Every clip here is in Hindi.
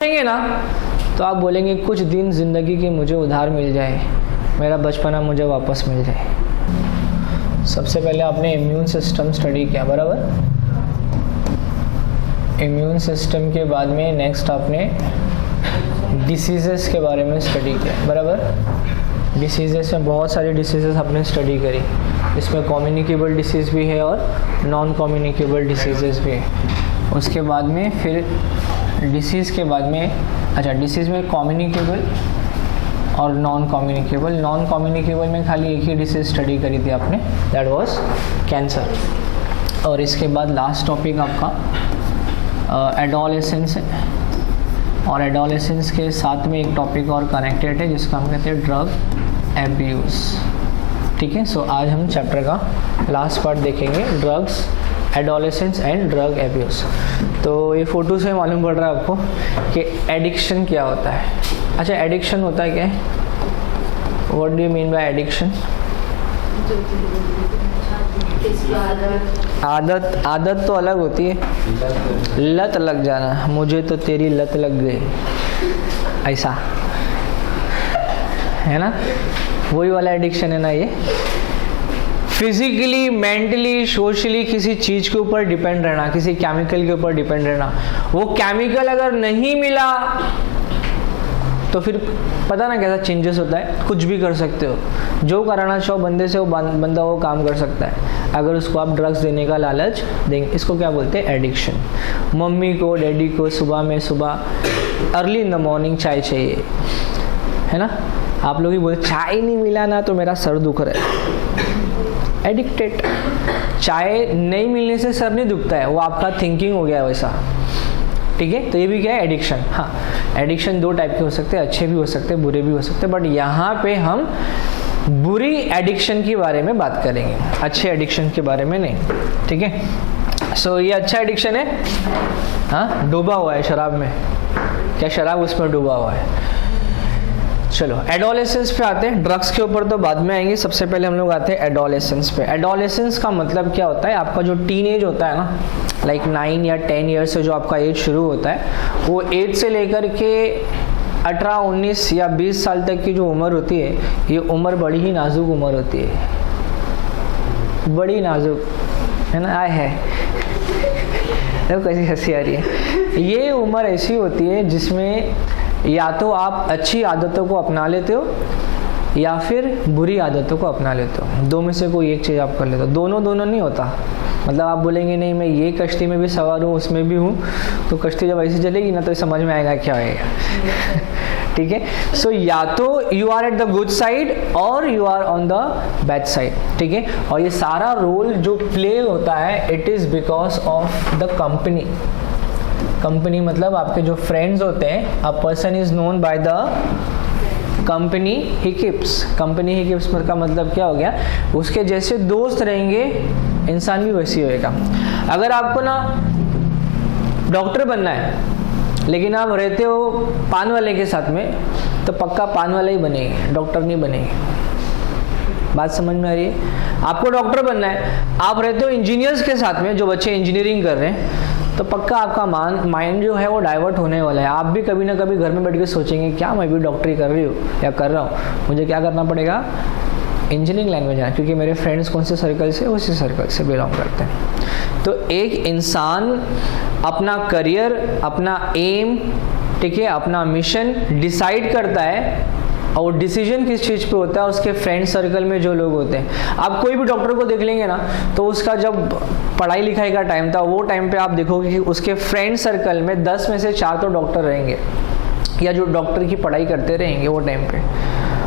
देखेंगे ना तो आप बोलेंगे कुछ दिन ज़िंदगी के मुझे उधार मिल जाए, मेरा बचपना मुझे वापस मिल जाए। सबसे पहले आपने इम्यून सिस्टम स्टडी किया, बराबर। इम्यून सिस्टम के बाद में नेक्स्ट आपने डिसीज़ेस के बारे में स्टडी किया, बराबर। डिसीज़ेस में बहुत सारी डिसीज़ेस आपने स्टडी करी, इसमें कम्युनिकेबल डिसीज़ भी है और नॉन कम्युनिकेबल डिसीज़ेस भी है। उसके बाद में फिर डिसीज़ के बाद में, अच्छा, डिसीज़ में कम्युनिकेबल और नॉन कम्युनिकेबल। नॉन कम्युनिकेबल में खाली एक ही डिसीज़ स्टडी करी थी आपने, दैट वाज कैंसर। और इसके बाद लास्ट टॉपिक आपका एडोलेसेंस है, और एडोलेसेंस के साथ में एक टॉपिक और कनेक्टेड है जिसको हम कहते हैं ड्रग एब्यूज़। ठीक है, सो आज हम चैप्टर का लास्ट पार्ट देखेंगे, drugs, adolescence and drug abuse. तो ये फ़ोटो से मालूम पड़ रहा है आपको कि एडिक्शन क्या होता है। अच्छा, एडिक्शन होता है क्या है? What do you mean by addiction? आदत तो अलग होती है, लत लग जाना, मुझे तो तेरी लत लग गई, ऐसा है ना, वही वाला एडिक्शन है ना ये। फिजिकली, मेंटली, सोशली किसी चीज़ के ऊपर डिपेंड रहना, किसी केमिकल के ऊपर डिपेंड रहना। वो केमिकल अगर नहीं मिला तो फिर पता ना कैसा चेंजेस होता है, कुछ भी कर सकते हो, जो कराना चाहो बंदे से वो बंदा वो काम कर सकता है अगर उसको आप ड्रग्स देने का लालच देंगे। इसको क्या बोलते हैं? एडिक्शन। मम्मी को, डैडी को सुबह अर्ली इन द मॉर्निंग चाय चाहिए, है ना। आप लोग ही बोलते चाय नहीं मिला ना तो मेरा सर दुख रहा है, एडिक्टेड। चाय नहीं मिलने से सर नहीं दुखता है, वो आपका थिंकिंग हो गया वैसा। ठीक है, तो ये भी क्या है? एडिक्शन। हाँ, एडिक्शन दो टाइप के हो सकते हैं, अच्छे भी हो सकते हैं, बुरे भी हो सकते हैं, बट यहाँ पे हम बुरी एडिक्शन के बारे में बात करेंगे, अच्छे एडिक्शन के बारे में नहीं। ठीक है, सो ये अच्छा एडिक्शन है, हाँ, डूबा हुआ है शराब में। क्या शराब उसमें डूबा हुआ है? चलो एडोलेसेंस पे आते हैं, ड्रग्स के ऊपर तो बाद में आएंगे। सबसे पहले हम लोग आते हैं एडोलेसेंस पे। एडोलेसेंस का मतलब क्या होता है? आपका जो टीन एज होता है ना, लाइक 9 या 10 ईयर्स से जो आपका एज शुरू होता है, वो एज से लेकर के 18, 19 या 20 साल तक की जो उम्र होती है, ये उम्र बड़ी ही नाजुक उम्र होती है, बड़ी नाजुक, है ना। आए है देखो कैसी हंसी आ रही है। ये उम्र ऐसी होती है जिसमें या तो आप अच्छी आदतों को अपना लेते हो या फिर बुरी आदतों को अपना लेते हो, दो में से कोई एक चीज़ आप कर लेते हो। दोनों नहीं होता, मतलब आप बोलेंगे नहीं मैं ये कश्ती में भी सवार हूँ उसमें भी हूँ, तो कश्ती जब ऐसी चलेगी ना तो समझ में आएगा क्या होएगा। ठीक है, सो या तो you are at the good side और you are on the bad side. ठीक है, और ये सारा रोल जो प्ले होता है, it is because of the company. Company मतलब आपके जो फ्रेंड्स होते हैं, अ person is known by the company he keeps. Company he keeps का मतलब क्या हो गया? उसके जैसे दोस्त रहेंगे इंसान भी वैसी होएगा। अगर आपको ना डॉक्टर बनना है लेकिन आप रहते हो पान वाले के साथ में, तो पक्का पान वाला ही बनेंगे, डॉक्टर नहीं बनेंगे। बात समझ में आ रही है? आपको डॉक्टर बनना है, आप रहते हो इंजीनियर्स के साथ में, जो बच्चे इंजीनियरिंग कर रहे हैं, तो पक्का आपका माइंड जो है वो डाइवर्ट होने वाला है। आप भी कभी ना कभी घर में बैठ के सोचेंगे क्या मैं भी डॉक्टरी कर रही हूँ या कर रहा हूँ, मुझे क्या करना पड़ेगा? इंजीनियरिंग लैंग्वेज है, क्योंकि मेरे फ्रेंड्स कौन से सर्कल से, उसी सर्कल से बिलोंग करते हैं। तो एक इंसान अपना करियर, अपना एम, ठीक है, अपना मिशन डिसाइड करता है, और डिसीजन किस चीज़ पे होता है? उसके फ्रेंड सर्कल में जो लोग होते हैं। आप कोई भी डॉक्टर को देख लेंगे ना, तो उसका जब पढ़ाई लिखाई का टाइम था, वो टाइम पे आप देखोगे कि उसके फ्रेंड सर्कल में 10 में से 4 तो डॉक्टर रहेंगे, या जो डॉक्टर की पढ़ाई करते रहेंगे वो टाइम पे,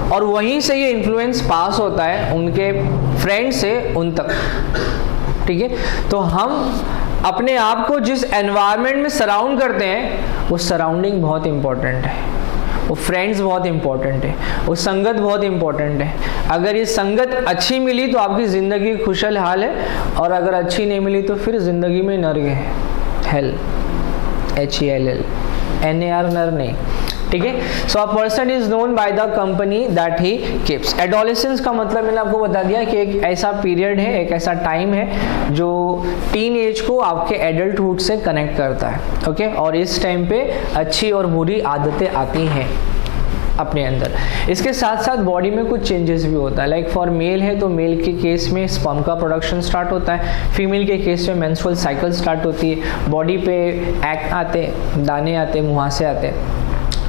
और वहीं से ये इन्फ्लुएंस पास होता है उनके फ्रेंड से उन तक। ठीक है, तो हम अपने आप को जिस एनवायरनमेंट में सराउंड करते हैं, वो सराउंडिंग बहुत इंपॉर्टेंट है, वो फ्रेंड्स बहुत इंपॉर्टेंट है, वो संगत बहुत इंपॉर्टेंट है। अगर ये संगत अच्छी मिली तो आपकी ज़िंदगी खुशहाल हाल है, और अगर अच्छी नहीं मिली तो फिर ज़िंदगी में नर्क है, हेल, HELL, NAR नर नहीं, ठीक है. So a person is known by the company that he keeps. Adolescence का मतलब मैंने आपको बता दिया कि एक ऐसा पीरियड है, एक ऐसा टाइम है जो टीन एज को आपके एडल्टहुड से कनेक्ट करता है. ओके और इस टाइम पे अच्छी और बुरी आदतें आती हैं अपने अंदर. इसके साथ साथ बॉडी में कुछ चेंजेस भी होता है. लाइक फॉर मेल है तो मेल के केस में स्पर्म का प्रोडक्शन स्टार्ट होता है. फीमेल के केस में मेंस्ट्रुअल साइकिल स्टार्ट होती है. बॉडी पे एक्ट आते, दाने आते, मुहासे आते.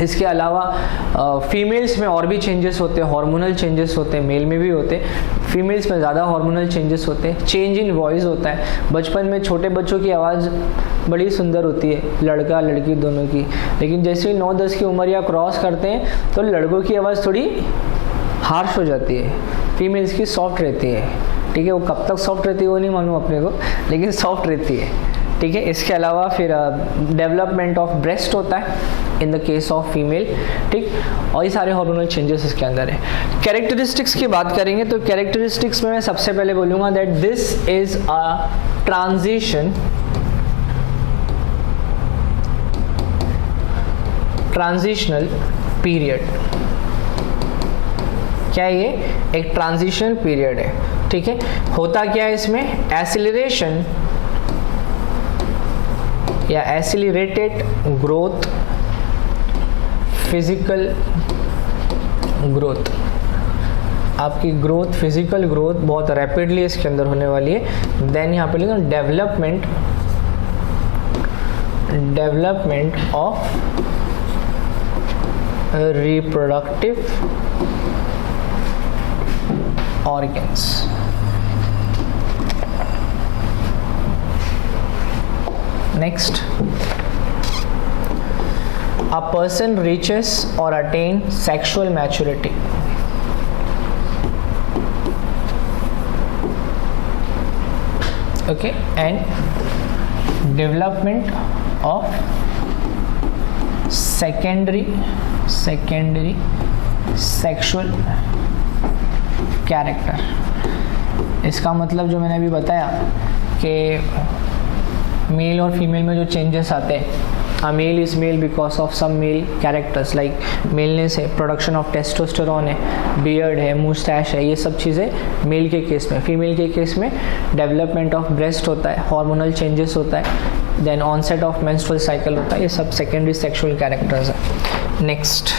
इसके अलावा फीमेल्स में और भी चेंजेस होते हैं, हार्मोनल चेंजेस होते हैं. मेल में भी होते हैं, फीमेल्स में ज़्यादा हार्मोनल चेंजेस होते हैं. चेंज इन वॉइस होता है. बचपन में छोटे बच्चों की आवाज़ बड़ी सुंदर होती है, लड़का लड़की दोनों की. लेकिन जैसे ही 9-10 की उम्र या क्रॉस करते हैं तो लड़कों की आवाज़ थोड़ी हार्श हो जाती है, फीमेल्स की सॉफ्ट रहती है. ठीक है, वो कब तक सॉफ्ट रहती है वो नहीं मालूम अपने को, लेकिन सॉफ्ट रहती है. ठीक है. इसके अलावा फिर डेवलपमेंट ऑफ ब्रेस्ट होता है in the case of female. ठीक, और ये सारे हार्मोनल चेंजेस इसके अंदर है. कैरेक्टरिस्टिक्स की बात करेंगे तो कैरेक्टरिस्टिक्स में मैं सबसे पहले बोलूँगा that this is a transitional period. क्या है ये? एक ट्रांजिशन पीरियड है. ठीक है. होता क्या है इसमें? एसिलरेशन या एसिलरेटेड ग्रोथ, फिजिकल ग्रोथ. आपकी ग्रोथ, फिजिकल ग्रोथ बहुत रैपिडली इसके अंदर होने वाली है. देन यहाँ पे लिखा development of reproductive organs. Next, a person reaches or attains sexual maturity. Okay, and development of secondary sexual character. इसका मतलब जो मैंने अभी बताया कि मेल और फीमेल में जो चेंजेस आते हैं, a male is male because of some male characters like maleness है, प्रोडक्शन ऑफ टेस्टोस्टेरोन है, बियर्ड है, मुस्टैश है. ये सब चीज़ें मेल के केस में. फीमेल के केस में डेवलपमेंट ऑफ ब्रेस्ट होता है, हार्मोनल चेंजेस होता है, then onset of menstrual cycle होता है. ये सब सेकेंडरी सेक्सुअल कैरेक्टर्स है. Next,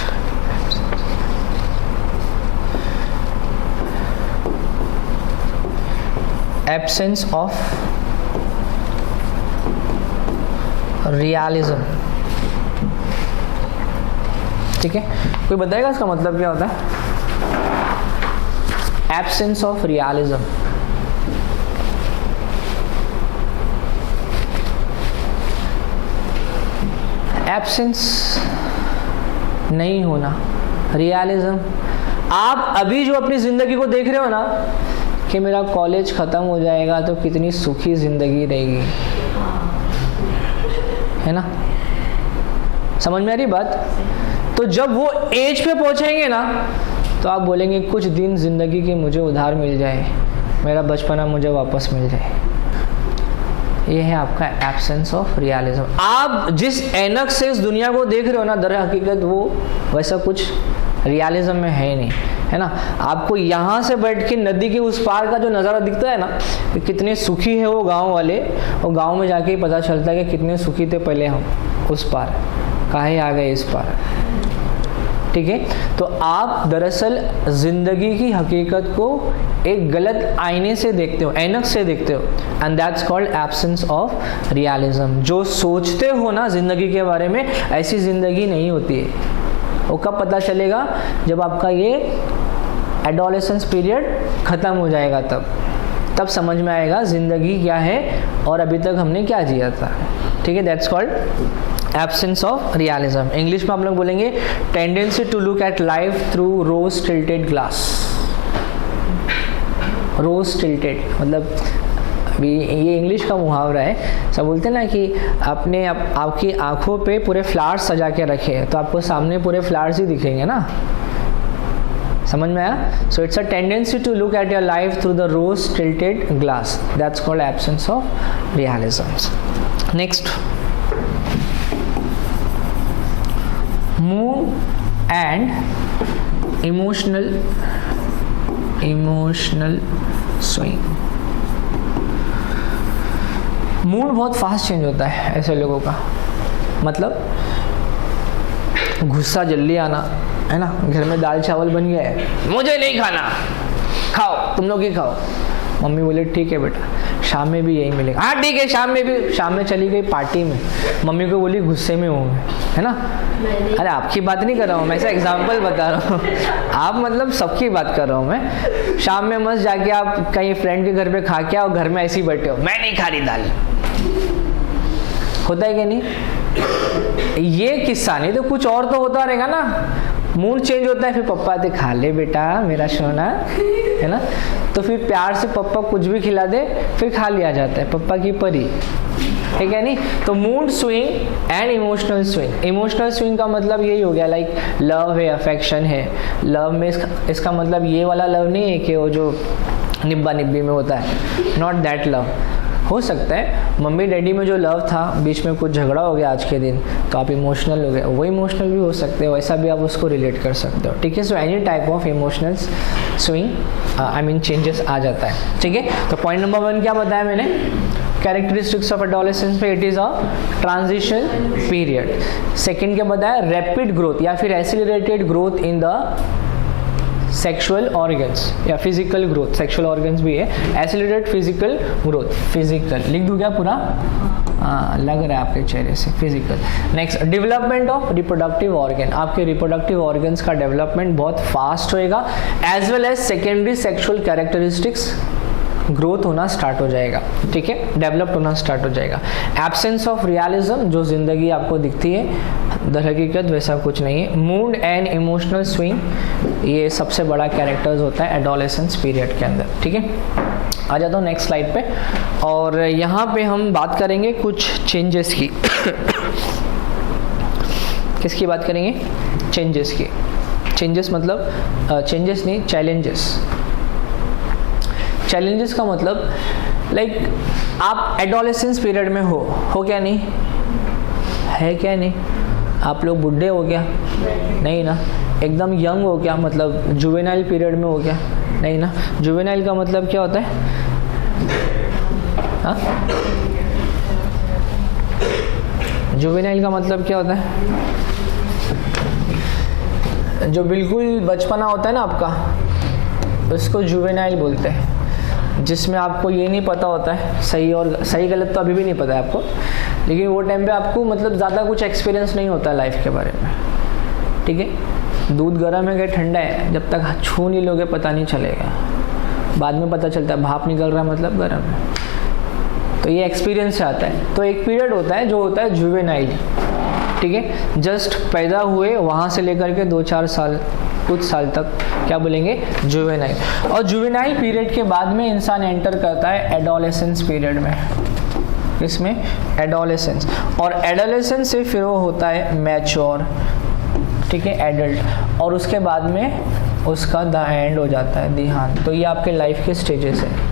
absence of realism. ठीक है, कोई बताएगा इसका मतलब क्या होता है? Absence of realism. एब्सेंस नहीं होना, रियलिज्म. आप अभी जो अपनी जिंदगी को देख रहे हो ना कि मेरा कॉलेज खत्म हो जाएगा तो कितनी सुखी जिंदगी रहेगी, है ना? समझ में आ रही बात? तो जब वो एज पे पहुंचेंगे ना तो आप बोलेंगे कुछ दिन जिंदगी के मुझे उधार मिल जाए, मेरा बचपना मुझे वापस मिल जाए. ये है आपका एब्सेंस ऑफ रियलिज्म. आप जिस ऐनक से इस दुनिया को देख रहे हो ना, दर हकीकत वो वैसा कुछ रियलिज्म में है ही नहीं, है ना? आपको यहाँ से बैठ के नदी के उस पार का जो नज़ारा दिखता है ना, कि कितने सुखी है वो गांव वाले, और गांव में जाके ही पता चलता है कि कितने सुखी थे पहले हम उस पार, काहे आ गए इस पार. ठीक है, तो आप दरअसल जिंदगी की हकीकत को एक गलत आईने से देखते हो, ऐनक से देखते हो, and that's called absence of realism. जो सोचते हो ना जिंदगी के बारे में, ऐसी जिंदगी नहीं होती है. वो कब पता चलेगा? जब आपका ये एडोलेसेंस पीरियड खत्म हो जाएगा, तब समझ में आएगा जिंदगी क्या है और अभी तक हमने क्या जिया था. ठीक है, that's called absence of realism. English में हम लोग बोलेंगे tendency to look at life through rose tilted glass. Rose tilted मतलब अभी ये इंग्लिश का मुहावरा है. सब बोलते हैं ना कि अपने आपकी आंखों पे पूरे फ्लावर्स सजा के रखे तो आपको सामने पूरे फ्लावर्स ही दिखेंगे ना. समझ में आया? So it's a tendency to look at your life through the rose tilted glass. That's called absence of realism. Next, mood and emotional swing. Mood बहुत फास्ट चेंज होता है ऐसे लोगों का, मतलब गुस्सा जल्दी आना, है ना। घर में दाल चावल बन गया है, मुझे नहीं खाना, खाओ तुम लोग ही खाओ। मम्मी बोले ठीक है बेटा, शाम में भी यही मिलेगा। हाँ ठीक है, शाम में चली गई पार्टी में, मम्मी को बोली गुस्से में हूँ, है ना। अरे आपकी बात नहीं कर रहा हूँ मैं, ऐसा एग्जाम्पल बता रहा हूँ। आप मतलब सबकी बात कर रहा हूँ मैं। शाम में मस्त जाके आप कहीं फ्रेंड के घर पे खा के आओ, घर में ऐसे ही बैठे हो, मैं नहीं खा रही दाल। होता है कि नहीं? ये किस्सा नहीं तो कुछ और तो होता रहेगा ना। मूड चेंज होता है, फिर पप्पा आते, खा ले बेटा मेरा सोना, है ना। तो फिर प्यार से पप्पा कुछ भी खिला दे, फिर खा लिया जाता है, पप्पा की परी, है क्या नहीं। तो mood swing and emotional swing. Emotional swing का मतलब यही हो गया, लाइक लव है, अफेक्शन है। लव में इसका मतलब ये वाला लव नहीं है कि वो जो निब्बा निब्बी में होता है, नॉट दैट लव। हो सकता है मम्मी डैडी में जो लव था, बीच में कुछ झगड़ा हो गया आज के दिन, तो आप इमोशनल हो गए, वो इमोशनल भी हो सकते हो, वैसा भी आप उसको रिलेट कर सकते हो, ठीक है। So any type of emotional swing I mean changes आ जाता है, ठीक है। तो पॉइंट नंबर 1 क्या बताया मैंने, कैरेक्टरिस्टिक्स ऑफ एडोलेसेंस में it is a transition period. Second क्या बताया, रैपिड ग्रोथ या फिर accelerated growth in the sexual organs या फिजिकल ग्रोथ, सेक्सुअल ऑर्गन्स भी है, एक्सेलरेटेड फिजिकल ग्रोथ। फिजिकल लिख दूं क्या पूरा? लग रहा है आपके चेहरे से, physical. Next, development of reproductive organ. आपके रिप्रोडक्टिव ऑर्गन्स का डेवलपमेंट बहुत फास्ट होएगा, as well as secondary sexual characteristics growth होना स्टार्ट हो जाएगा, ठीक है, डेवलप्ड होना स्टार्ट हो जाएगा। एब्सेंस ऑफ रियलिज्म, जो जिंदगी आपको दिखती है दर हकीकत वैसा कुछ नहीं है। मूड एंड इमोशनल स्विंग, ये सबसे बड़ा कैरेक्टर्स होता है एडोलेसेंस पीरियड के अंदर, ठीक है। आ जाता हूँ नेक्स्ट स्लाइड पे, और यहाँ पे हम बात करेंगे कुछ चेंजेस की। किसकी बात करेंगे? चेंजेस की। चेंजेस मतलब चेंजेस नहीं, चैलेंजेस। चैलेंजेस का मतलब लाइक आप एडोलेसेंस पीरियड में हो क्या नहीं है, क्या नहीं? आप लोग बुढ़े हो क्या? नहीं ना। एकदम यंग हो क्या, मतलब जुवेनाइल पीरियड में हो क्या? नहीं ना। जुवेनाइल का मतलब क्या होता है? हाँ, जुवेनाइल का मतलब क्या होता है? जो बिल्कुल बचपना होता है ना आपका, उसको जुवेनाइल बोलते हैं, जिसमें आपको ये नहीं पता होता है सही गलत तो अभी भी नहीं पता है आपको, लेकिन वो टाइम पे आपको मतलब ज़्यादा कुछ एक्सपीरियंस नहीं होता लाइफ के बारे में, ठीक है। दूध गर्म है कि ठंडा है, जब तक छू नहीं लोगे पता नहीं चलेगा, बाद में पता चलता है भाप निकल रहा है मतलब गर्म है, तो ये एक्सपीरियंस से आता है। तो एक पीरियड होता है जो होता है जुवेनाइल, ठीक है, जस्ट पैदा हुए वहाँ से लेकर के 2-4 साल कुछ साल तक क्या बोलेंगे, जुवेनाइल। और जुवेनाइल पीरियड के बाद में इंसान एंटर करता है एडोलेसेंस पीरियड में। इसमें एडोलेसेंस, और एडोलेसेंस से फिर वो होता है मैच्योर, ठीक है, एडल्ट, और उसके बाद में उसका द एंड हो जाता है, देहांत। तो ये आपके लाइफ के स्टेजेस हैं।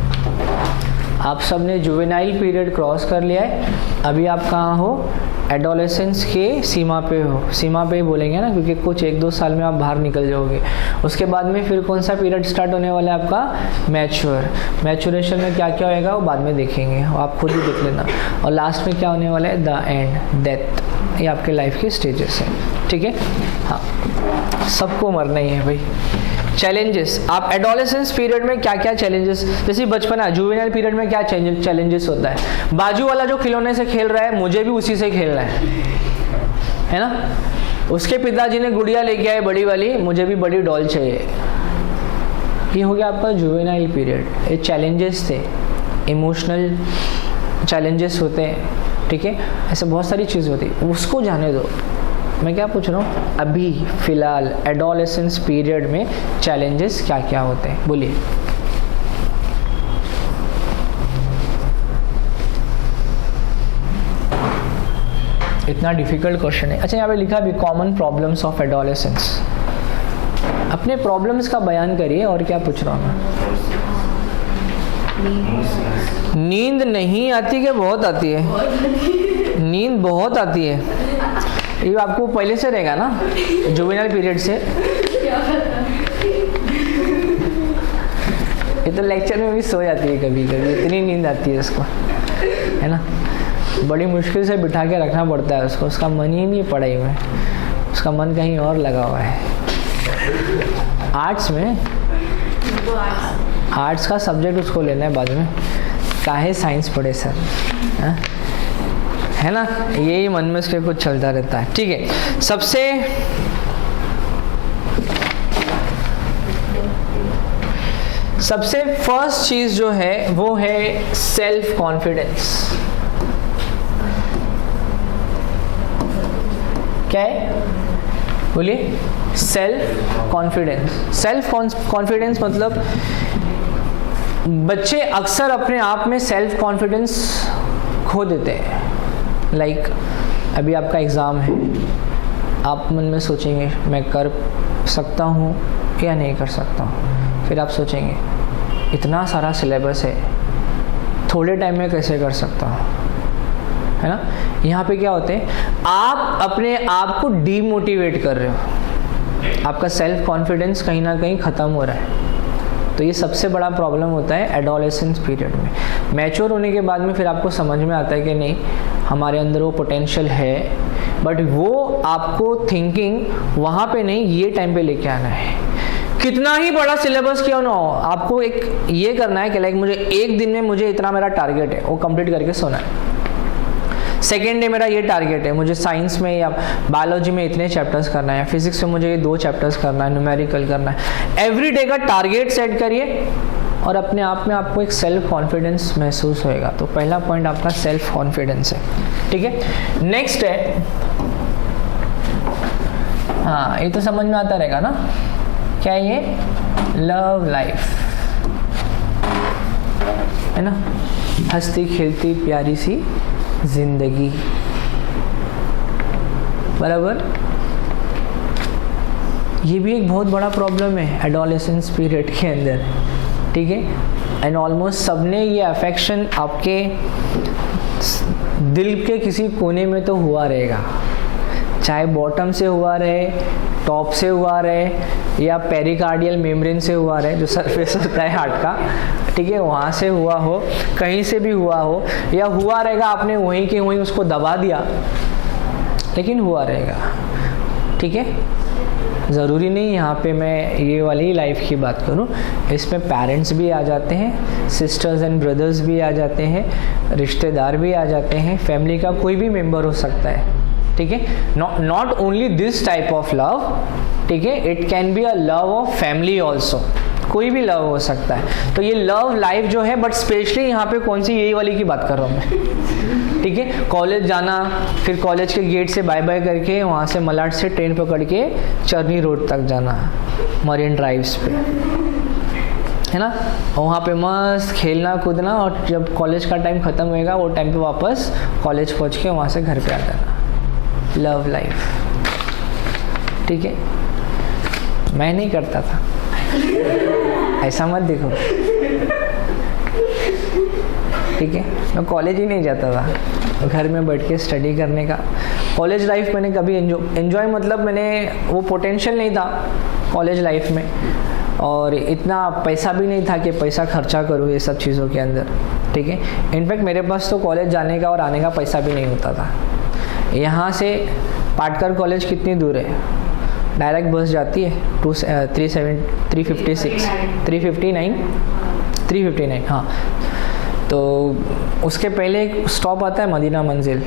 आप सब ने जुवेनाइल पीरियड क्रॉस कर लिया है, अभी आप कहाँ हो? एडोलेसेंस के सीमा पे हो। सीमा पे ही बोलेंगे ना, क्योंकि कुछ 1-2 साल में आप बाहर निकल जाओगे। उसके बाद में फिर कौन सा पीरियड स्टार्ट होने वाला है आपका? मैच्योर। मैच्योरेशन में क्या क्या होएगा वो बाद में देखेंगे, आप खुद ही देख लेना। और लास्ट में क्या होने वाला है? The end, death. ये आपके लाइफ के स्टेजेस हैं, ठीक है। हाँ, सबको मरना ही है भाई। चैलेंजेस, आप एडोलेसेंस पीरियड में क्या क्या चैलेंजेस, जैसे बचपना जुवेनाइल पीरियड में क्या चैलेंजेस होता है? बाजू वाला जो खिलौने से खेल रहा है, मुझे भी उसी से खेलना है ना। उसके पिताजी ने गुड़िया लेके आए बड़ी वाली, मुझे भी बड़ी डॉल चाहिए। ये हो गया आपका जुवेनाइल पीरियड। ये चैलेंजेस थे, इमोशनल चैलेंजेस होते हैं, ठीक है। ऐसे बहुत सारी चीज़ होती है, उसको जाने दो। मैं क्या पूछ रहा हूँ, अभी फिलहाल एडोलेसेंस पीरियड में चैलेंजेस क्या क्या होते हैं, बोलिए। इतना डिफिकल्ट क्वेश्चन है। अच्छा, यहाँ पे लिखा भी कॉमन प्रॉब्लम्स ऑफ एडोलेसेंस। अपने प्रॉब्लम्स का बयान करिए। और क्या पूछ रहा हूँ मैं? नींद नहीं आती कि बहुत आती है? नींद बहुत आती है। ये आपको पहले से रहेगा ना, जुवेनाइल पीरियड से। ये तो लेक्चर में भी सो जाती है कभी कभी, इतनी नींद आती है उसको, है ना। बड़ी मुश्किल से बिठा के रखना पड़ता है उसको, उसका मन ही नहीं पढ़ाई में, उसका मन कहीं और लगा हुआ है। आर्ट्स में, आर्ट्स का सब्जेक्ट उसको लेना है बाद में, काहे साइंस पढ़े सर, है ना। यही मन में उसके कुछ चलता रहता है। ठीक है, सबसे फर्स्ट चीज जो है वो है सेल्फ कॉन्फिडेंस। क्या है, बोलिए। Self confidence. सेल्फ कॉन्फिडेंस मतलब बच्चे अक्सर अपने आप में सेल्फ कॉन्फिडेंस खो देते हैं। लाइक अभी आपका एग्ज़ाम है, आप मन में सोचेंगे मैं कर सकता हूँ या नहीं कर सकता हूँ। फिर आप सोचेंगे इतना सारा सिलेबस है, थोड़े टाइम में कैसे कर सकता हूँ, है ना। यहाँ पे क्या होते हैं, आप अपने आप को डीमोटिवेट कर रहे हो, आपका सेल्फ कॉन्फिडेंस कहीं ना कहीं ख़त्म हो रहा है। तो ये सबसे बड़ा प्रॉब्लम होता है एडोलेसेंस पीरियड में। मैच्योर होने के बाद में फिर आपको समझ में आता है कि नहीं, हमारे अंदर वो पोटेंशियल है, बट वो आपको थिंकिंग वहाँ पे नहीं, ये टाइम पे लेके आना है। कितना ही बड़ा सिलेबस क्यों ना हो, आपको एक ये करना है कि लाइक मुझे एक दिन में मुझे इतना मेरा टारगेट है, वो कंप्लीट करके सोना है। सेकेंड डे मेरा ये टारगेट है, मुझे साइंस में या बायोलॉजी में इतने चैप्टर्स करना है, फिजिक्स में मुझे ये 2 चैप्टर्स करना है, न्यूमेरिकल करना है। एवरी डे का टारगेट सेट करिए और अपने आप में आपको एक सेल्फ कॉन्फिडेंस महसूस होएगा। तो पहला पॉइंट आपका सेल्फ कॉन्फिडेंस है। ठीक है, नेक्स्ट है, हाँ ये तो समझ में आता रहेगा ना, क्या ये लव लाइफ, है ना। हंसती खेलती प्यारी सी जिंदगी, बराबर। ये भी एक बहुत बड़ा प्रॉब्लम है एडोलेसेंस पीरियड के अंदर। ठीक है, एंड ऑलमोस्ट सबने ये अफेक्शन आपके दिल के किसी कोने में तो हुआ रहेगा, चाहे बॉटम से हुआ रहे, टॉप से हुआ रहे, या पेरिकार्डियल मेम्ब्रेन से हुआ रहे, जो सरफेस होता है हार्ट का। ठीक है, वहाँ से हुआ हो, कहीं से भी हुआ हो, या हुआ रहेगा आपने वहीं के वहीं उसको दबा दिया, लेकिन हुआ रहेगा। ठीक है, ज़रूरी नहीं यहाँ पे मैं ये वाली लाइफ की बात करूँ, इसमें पेरेंट्स भी आ जाते हैं, सिस्टर्स एंड ब्रदर्स भी आ जाते हैं, रिश्तेदार भी आ जाते हैं, फैमिली का कोई भी मेंबर हो सकता है। ठीक है, not only this type of love, ठीक है, it can be a love of family also, कोई भी लव हो सकता है। तो ये लव लाइफ जो है, बट स्पेशली यहाँ पे कौन सी, यही वाली की बात कर रहा हूँ मैं। ठीक है, कॉलेज जाना, फिर कॉलेज के गेट से बाय बाय करके वहाँ से मलाड से ट्रेन पकड़ के चरनी रोड तक जाना, मरीन ड्राइव्स पे, है ना। वहाँ पे मस्त खेलना कूदना, और जब कॉलेज का टाइम ख़त्म होएगा वो टाइम पे वापस कॉलेज पहुँच के वहाँ से घर पे आ जाना। लव लाइफ, ठीक है। मैं नहीं करता था, ऐसा मत देखो, ठीक है। मैं कॉलेज ही नहीं जाता था, घर में बैठ के स्टडी करने का। कॉलेज लाइफ मैंने कभी एंजॉय मतलब मैंने वो पोटेंशियल नहीं था कॉलेज लाइफ में, और इतना पैसा भी नहीं था कि पैसा खर्चा करूँ ये सब चीज़ों के अंदर। ठीक है, इनफैक्ट मेरे पास तो कॉलेज जाने का और आने का पैसा भी नहीं होता था। यहाँ से पाटकर कॉलेज कितनी दूर है, डायरेक्ट बस जाती है 359, हाँ। तो उसके पहले एक स्टॉप आता है मदीना मंजिल,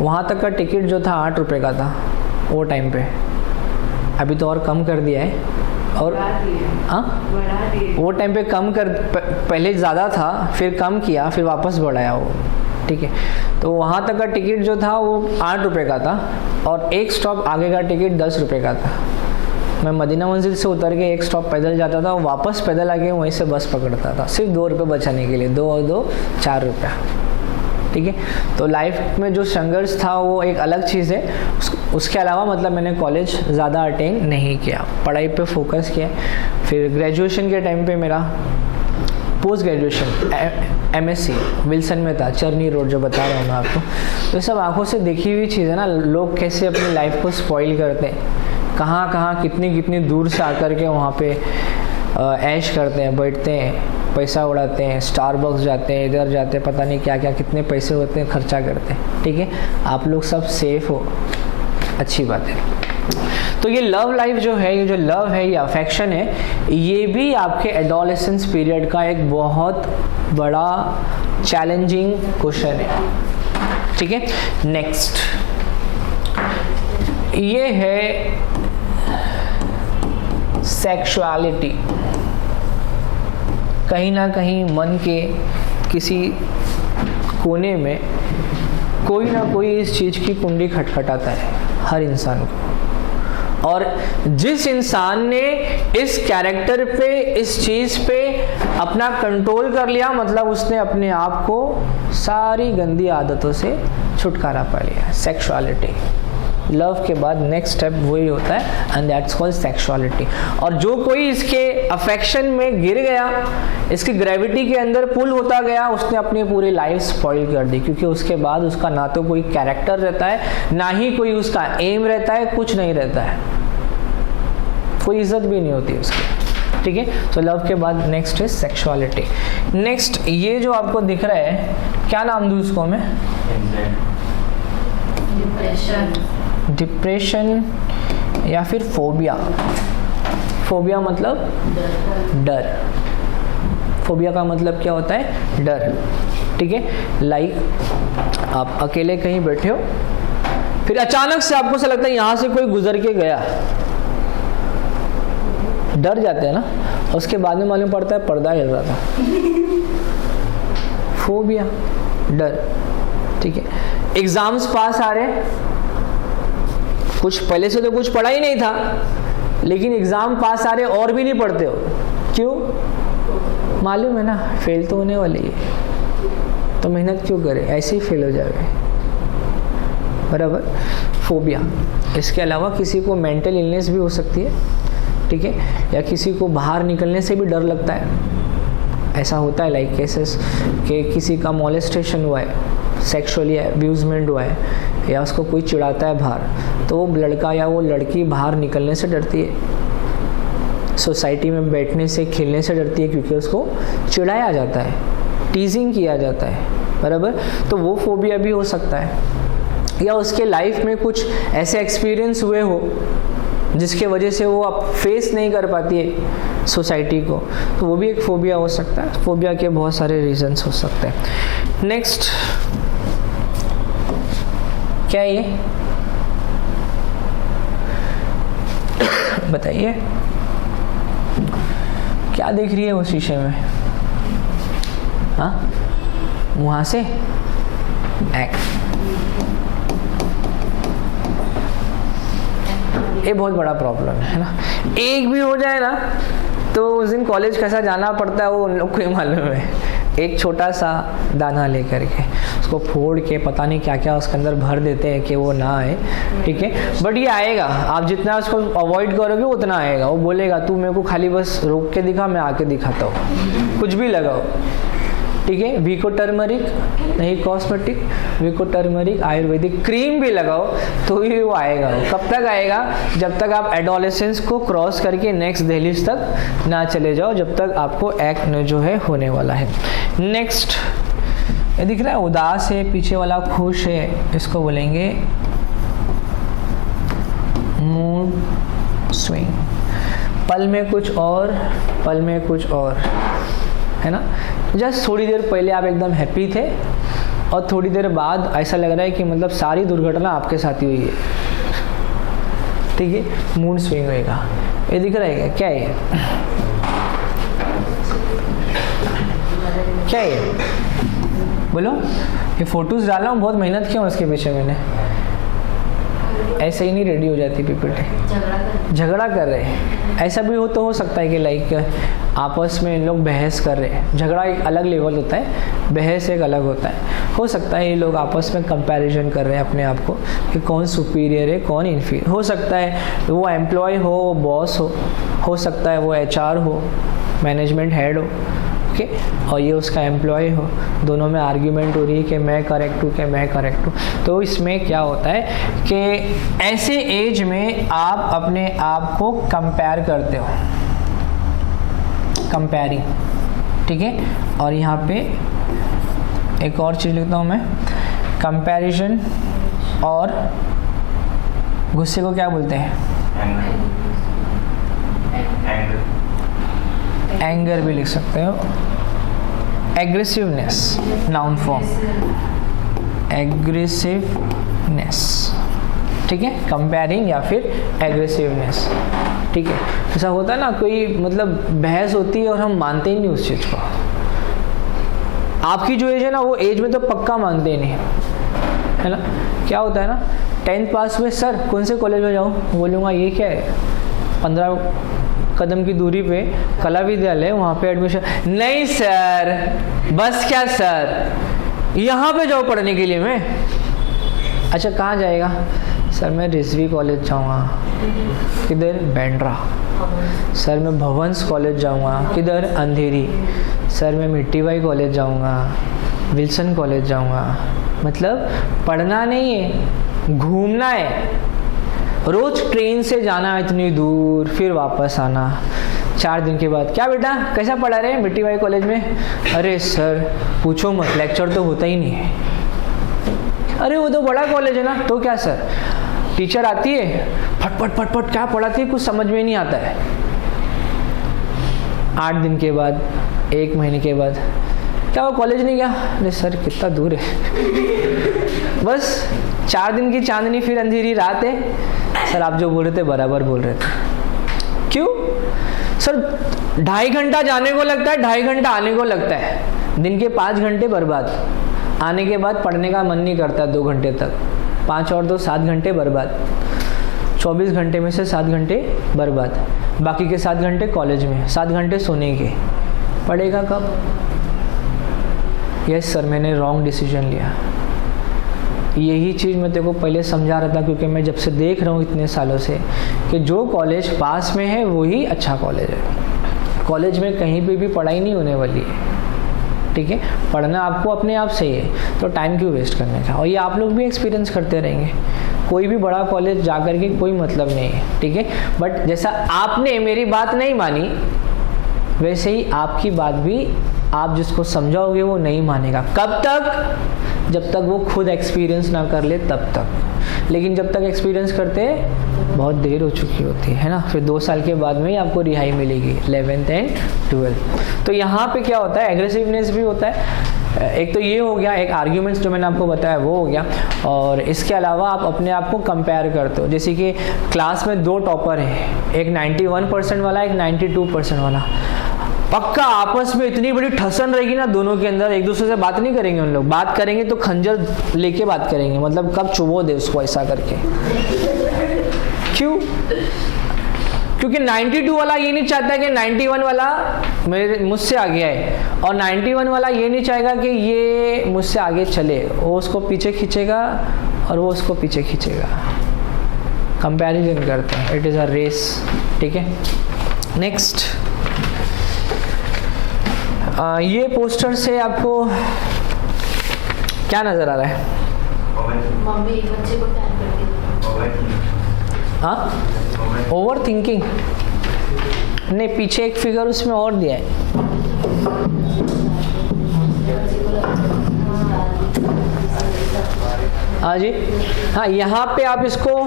वहाँ तक का टिकट जो था 8 रुपये का था वो टाइम पे। अभी तो और कम कर दिया है, और हाँ वो टाइम पे कम कर, पहले ज़्यादा था, फिर कम किया, फिर वापस बढ़ाया वो। ठीक है, तो वहाँ तक का टिकट जो था वो 8 रुपये का था, और एक स्टॉप आगे का टिकट 10 रुपये का था। मैं मदीना मंजिल से उतर के एक स्टॉप पैदल जाता था, वापस पैदल आके वहीं से बस पकड़ता था, सिर्फ 2 रुपये बचाने के लिए, 2 और 2 4 रुपया। ठीक है, तो लाइफ में जो संघर्ष था वो एक अलग चीज़ है। उसके अलावा मतलब मैंने कॉलेज ज़्यादा अटेंड नहीं किया, पढ़ाई पे फोकस किया। फिर ग्रेजुएशन के टाइम पे मेरा पोस्ट ग्रेजुएशन MSc विल्सन में था, चर्नी रोड जो बता रहा हूँ मैं आपको। तो ये सब आंखों से देखी हुई चीज़ है ना, लोग कैसे अपनी लाइफ को स्पॉइल करते हैं, कहाँ कहाँ कितनी कितनी दूर से आकर के वहाँ पे ऐश करते हैं, बैठते हैं, पैसा उड़ाते हैं, स्टारबक्स जाते हैं, इधर जाते हैं, पता नहीं क्या क्या कितने पैसे होते हैं खर्चा करते हैं। ठीक है, आप लोग सब सेफ हो, अच्छी बात है। तो ये लव लाइफ जो है, ये जो लव है, ये अफेक्शन है, ये भी आपके एडोलेसेंस पीरियड का एक बहुत बड़ा चैलेंजिंग क्वेश्चन है। ठीक है, नेक्स्ट ये है सेक्सुअलिटी। कहीं ना कहीं मन के किसी कोने में कोई ना कोई इस चीज़ की कुंडी खटखटाता है हर इंसान को, और जिस इंसान ने इस कैरेक्टर पे, इस चीज़ पे अपना कंट्रोल कर लिया, मतलब उसने अपने आप को सारी गंदी आदतों से छुटकारा पा लिया। सेक्सुअलिटी, लव के बाद नेक्स्ट स्टेप वही होता है, एंड दैट्स कॉल्ड सेक्सुअलिटी। और जो कोई इसके अफेक्शन में गिर गया, इसकी ग्रेविटी के अंदर पुल होता गया, उसने अपनी पूरी लाइफ स्पॉइल कर दी, क्योंकि उसके बाद उसका ना तो कोई कैरेक्टर रहता है, ना ही कोई उसका एम रहता है, कुछ नहीं रहता है, कोई इज्जत भी नहीं होती उसकी। ठीक है, तो लव के बाद नेक्स्ट है सेक्सुअलिटी। नेक्स्ट ये जो आपको दिख रहा है, क्या नाम दूँ इसको मैं? डिप्रेशन या फिर फोबिया। फोबिया मतलब डर। फोबिया का मतलब क्या होता है? डर। ठीक है, लाइक आप अकेले कहीं बैठे हो, फिर अचानक से आपको ऐसा लगता है यहाँ से कोई गुजर के गया, डर जाते हैं ना, उसके बाद में मालूम पड़ता है पर्दा हिल रहा था। फोबिया, डर। ठीक है, एग्जाम्स पास आ रहे, कुछ पहले से तो कुछ पढ़ा ही नहीं था, लेकिन एग्जाम पास आ रहे और भी नहीं पढ़ते हो, क्यों? मालूम है ना फेल तो होने वाली है, तो मेहनत क्यों करें, ऐसे ही फेल हो जाए। बराबर, फोबिया। इसके अलावा किसी को मेंटल इलनेस भी हो सकती है। ठीक है, या किसी को बाहर निकलने से भी डर लगता है। ऐसा होता है लाइक केसेस कि किसी का मोलेस्टेशन हुआ है, सेक्सुअली अब्यूजमेंट हुआ है, या उसको कोई चिढ़ाता है बाहर, तो वो लड़का या वो लड़की बाहर निकलने से डरती है, सोसाइटी में बैठने से, खेलने से डरती है, क्योंकि उसको चिढ़ाया जाता है, टीजिंग किया जाता है। बराबर, तो वो फोबिया भी हो सकता है। या उसके लाइफ में कुछ ऐसे एक्सपीरियंस हुए हो जिसके वजह से वो अब फेस नहीं कर पाती है सोसाइटी को, तो वो भी एक फोबिया हो सकता है। फोबिया के बहुत सारे रीजंस हो सकते हैं। नेक्स्ट क्या है ये? बताइए, क्या देख रही है वो शीशे में? हाँ, वहां से ये बहुत बड़ा प्रॉब्लम है ना। एक भी हो जाए ना तो उस दिन कॉलेज कैसा जाना पड़ता है वो उन लोग को ही मालूम है। एक छोटा सा दाना लेकर के उसको फोड़ के पता नहीं क्या क्या उसके अंदर भर देते हैं कि वो ना आए। ठीक है, बट ये आएगा, आप जितना उसको अवॉइड करोगे उतना आएगा। वो बोलेगा तू मेरे को खाली बस रोक के दिखा, मैं आके दिखाता हूँ, कुछ भी लगाओ। ठीक है, विको टर्मरिक नहीं cosmetic, Vicco turmeric Ayurvedic cream भी लगाओ तो भी वो आएगा। कब तक आएगा? जब तक आप एडोलेसेंस को क्रॉस करके नेक्स्ट दहलीज तक ना चले जाओ, जब तक आपको एक्ने जो है होने वाला है। नेक्स्ट ये दिख रहा है, उदास है, पीछे वाला खुश है, इसको बोलेंगे मूड स्विंग। पल में कुछ और, पल में कुछ और, है ना। जस्ट थोड़ी देर पहले आप एकदम हैप्पी थे और थोड़ी देर बाद ऐसा लग रहा है कि मतलब सारी दुर्घटना आपके साथ ही हुई है। ठीक है, मूड स्विंग होएगा। ये दिख रहा है क्या है? क्या है? बोलो। ये फोटोज डाला हूँ, बहुत मेहनत किया उसके पीछे मैंने। ऐसे ही नहीं रेडी हो जाती पीपीटी। झगड़ा कर रहे हैं। ऐसा भी हो सकता है कि लाइक आपस में इन लोग बहस कर रहे हैं। झगड़ा एक अलग लेवल होता है, बहस एक अलग होता है। हो सकता है ये लोग आपस में कंपैरिजन कर रहे हैं अपने आप को कि कौन सुपीरियर है कौन इन्फीरियर। हो सकता है वो एम्प्लॉय हो, बॉस हो सकता है वो HR हो, मैनेजमेंट हेड हो, ओके, और ये उसका एम्प्लॉय हो, दोनों में आर्ग्यूमेंट हो रही है कि मैं करेक्ट हूँ कि मैं करेक्ट हूँ। तो इसमें क्या होता है कि ऐसे एज में आप अपने आप को कंपेयर करते हो, कंपेयरिंग, ठीक है। और यहाँ पे एक और चीज़ लिखता हूँ मैं, कंपैरिजन, और गुस्से को क्या बोलते हैं? एंगर भी लिख सकते हो। एग्रेसिवनेस, नाउन फॉर्म, एग्रेसिवनेस, ठीक है, कंपेयरिंग या फिर एग्रेसिवनेस, ठीक है। ऐसा होता है ना, कोई मतलब बहस होती है और हम मानते ही नहीं उस चीज़ को। आपकी जो एज है ना, वो एज में तो पक्का मानते ही नहीं, है ना। क्या होता है ना, 10th पास हुए, सर कौन से कॉलेज में जाऊँ, बोलूँगा ये क्या है, 15 कदम की दूरी पे कला विद्यालय, वहाँ पे एडमिशन। नहीं सर, बस क्या सर, यहाँ पे जाओ पढ़ने के लिए मैं। अच्छा कहाँ जाएगा? सर मैं रिजवी कॉलेज जाऊँगा। किधर? बैंड्रा। सर मैं भवंस कॉलेज जाऊँगा। किधर? अंधेरी। सर मैं मिट्टीबाई कॉलेज जाऊँगा, विल्सन कॉलेज जाऊँगा। मतलब पढ़ना नहीं है, घूमना है। रोज ट्रेन से जाना इतनी दूर, फिर वापस आना। 4 दिन के बाद, क्या बेटा कैसा पढ़ा रहे मिट्टीबाई कॉलेज में? अरे सर पूछो मत, लेक्चर तो होता ही नहीं है। अरे वो तो बड़ा कॉलेज है ना। तो क्या सर, टीचर आती है, फटफट फटफट क्या पढ़ाती है, कुछ समझ में नहीं आता है। 8 दिन के बाद, 1 महीने के बाद, क्या वो कॉलेज नहीं गया? अरे सर कितना दूर है। बस 4 दिन की चांदनी, फिर अंधेरी रात है। सर आप जो बोल रहे थे बराबर बोल रहे थे। क्यों सर? 2.5 घंटा जाने को लगता है, 2.5 घंटा आने को लगता है। दिन के 5 घंटे बर्बाद। आने के बाद पढ़ने का मन नहीं करता 2 घंटे तक। 5 और 2 7 घंटे बर्बाद। 24 घंटे में से 7 घंटे बर्बाद। बाकी के 7 घंटे कॉलेज में, 7 घंटे सोने के। पढ़ेगा कब? यस सर मैंने रॉन्ग डिसीजन लिया। यही चीज़ मैं तेरे को पहले समझा रहा था, क्योंकि मैं जब से देख रहा हूँ इतने सालों से कि जो कॉलेज पास में है वही अच्छा कॉलेज है। कॉलेज में कहीं पे भी पढ़ाई नहीं होने वाली है, ठीक है। पढ़ना आपको अपने आप से ही है, तो टाइम क्यों वेस्ट करने का। और ये आप लोग भी एक्सपीरियंस करते रहेंगे। कोई भी बड़ा कॉलेज जा कर के कोई मतलब नहीं है, ठीक है। बट जैसा आपने मेरी बात नहीं मानी, वैसे ही आपकी बात भी आप जिसको समझाओगे वो नहीं मानेगा। कब तक? जब तक वो खुद एक्सपीरियंस ना कर ले तब तक। लेकिन जब तक एक्सपीरियंस करते बहुत देर हो चुकी होती है ना। फिर 2 साल के बाद में ही आपको रिहाई मिलेगी, 11th एंड 12th। तो यहाँ पे क्या होता है, एग्रेसिवनेस भी होता है। एक तो ये हो गया, एक आर्ग्यूमेंट्स जो मैंने आपको बताया वो हो गया। और इसके अलावा आप अपने आप को कंपेयर करते हो। जैसे कि क्लास में 2 टॉपर हैं, एक 91% वाला, एक 92% वाला। पक्का आपस में इतनी बड़ी ठसन रहेगी ना दोनों के अंदर, एक दूसरे से बात नहीं करेंगे। उन लोग बात करेंगे तो खंजर लेके बात करेंगे, मतलब कब चुबो दे उसको ऐसा करके। क्यों? क्योंकि 92 वाला ये नहीं चाहता कि 91 वाला मुझसे आगे आए, और 91 वाला ये नहीं चाहेगा कि ये मुझसे आगे चले। वो उसको पीछे खींचेगा और वो उसको पीछे खींचेगा। कंपैरिजन करते हैं, इट इज़ अ रेस, ठीक है। नेक्स्ट, ये पोस्टर से आपको क्या नजर आ रहा है? मम्मी एक बच्चे को प्यार करती है। हाँ, ओवर थिंकिंग नहीं, पीछे एक फिगर उसमें और दिया है। हाँ जी, हाँ यहाँ पे आप इसको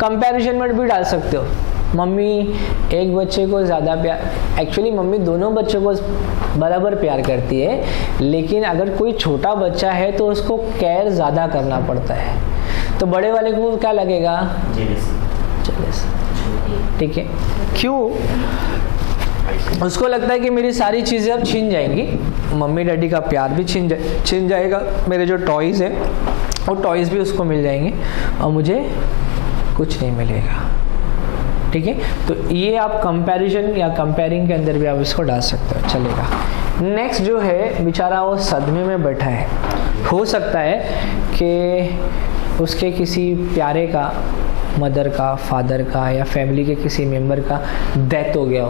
कंपैरिजन में भी डाल सकते हो। मम्मी एक बच्चे को ज़्यादा प्यार, एक्चुअली मम्मी दोनों बच्चों को बराबर प्यार करती है, लेकिन अगर कोई छोटा बच्चा है तो उसको केयर ज़्यादा करना पड़ता है। तो बड़े वाले को क्या लगेगा? जेलस, ठीक है। क्यों? उसको लगता है कि मेरी सारी चीज़ें अब छीन जाएंगी, मम्मी डैडी का प्यार भी छीन जाएगा, मेरे जो टॉयज़ हैं वो टॉयज़ भी उसको मिल जाएंगे और मुझे कुछ नहीं मिलेगा, ठीक है। तो ये आप कंपैरिजन या कंपेयरिंग के अंदर भी आप इसको डाल सकते हो, चलेगा। नेक्स्ट जो है, बेचारा वो सदमे में बैठा है। हो सकता है कि उसके किसी प्यारे का, मदर का, फादर का या फैमिली के किसी मेंबर का डेथ हो गया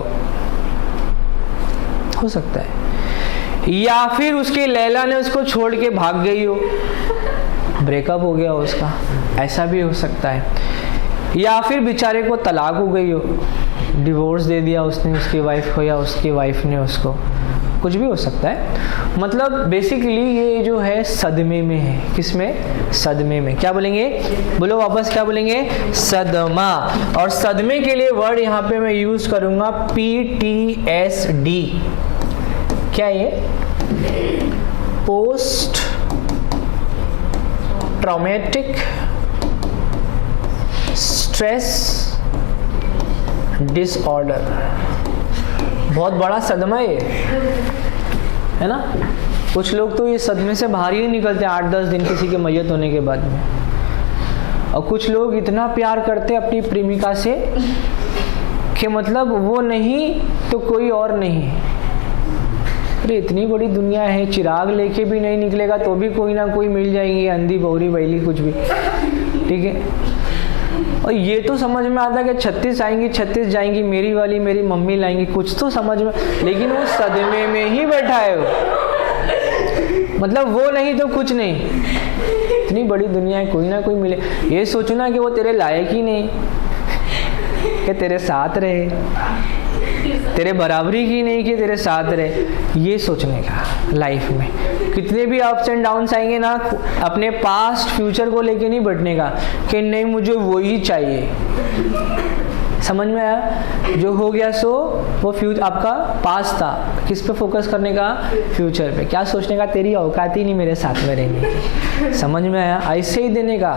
हो सकता है। या फिर उसकी लैला ने उसको छोड़ के भाग गई हो, ब्रेकअप हो गया उसका, ऐसा भी हो सकता है। या फिर बेचारे को तलाक हो गई हो, डिवोर्स दे दिया उसने उसकी वाइफ को या उसकी वाइफ ने उसको, कुछ भी हो सकता है। मतलब बेसिकली ये जो है सदमे में है। किसमें? सदमे में। क्या बोलेंगे? बोलो वापस, क्या बोलेंगे? सदमा। और सदमे के लिए वर्ड यहाँ पे मैं यूज करूंगा PTSD। क्या ये? Post traumatic stress disorder. बहुत बड़ा सदमा है ना। कुछ लोग तो ये सदमे से बाहर ही नहीं निकलते 8-10 दिन किसी के मैयत होने के बाद में। और कुछ लोग इतना प्यार करते अपनी प्रेमिका से कि मतलब वो नहीं तो कोई और नहीं। अरे इतनी बड़ी दुनिया है, चिराग लेके भी नहीं निकलेगा तो भी कोई ना कोई मिल जाएगी, अंधी बौरी बैली कुछ भी, ठीक है। और ये तो समझ में आता है कि 36 आएंगी 36 जाएंगी, मेरी वाली मेरी मम्मी लाएंगी, कुछ तो समझ में, लेकिन वो सदमे में ही बैठा है वो। मतलब वो नहीं तो कुछ नहीं। इतनी बड़ी दुनिया है, कोई ना कोई मिले। ये सोचना कि वो तेरे लायक ही नहीं कि तेरे साथ रहे, तेरे बराबरी की नहीं कि तेरे साथ रहे, ये सोचने का लाइफ में। कितने भी अप्स एंड डाउन्स आएंगे ना, अपने पास्ट फ्यूचर को लेके नहीं बैठने का कि नहीं मुझे वही चाहिए। समझ में आया? जो हो गया सो वो फ्यूचर आपका पास्ट था, किस पे फोकस करने का? फ्यूचर पे। क्या सोचने का? तेरी औकात ही नहीं मेरे साथ में रहने की। समझ में आया? ऐसे ही देने का,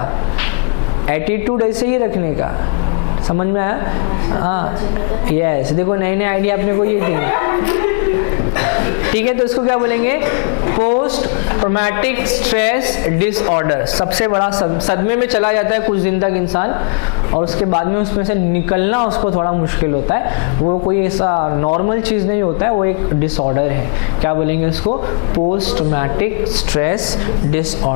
एटीट्यूड ऐसे ही रखने का। समझ में आया? हाँ यस। देखो नए नए आइडिया अपने को ये देंगे, ठीक है। तो इसको क्या बोलेंगे? Post traumatic stress disorder. सबसे बड़ा सदमे में चला जाता है कुछ दिन तक इंसान, और उसके बाद में उसमें से निकलना उसको थोड़ा मुश्किल होता है। वो कोई ऐसा नॉर्मल चीज़ नहीं होता है, वो एक डिसऑर्डर है। क्या बोलेंगे इसको? Post traumatic stress disorder.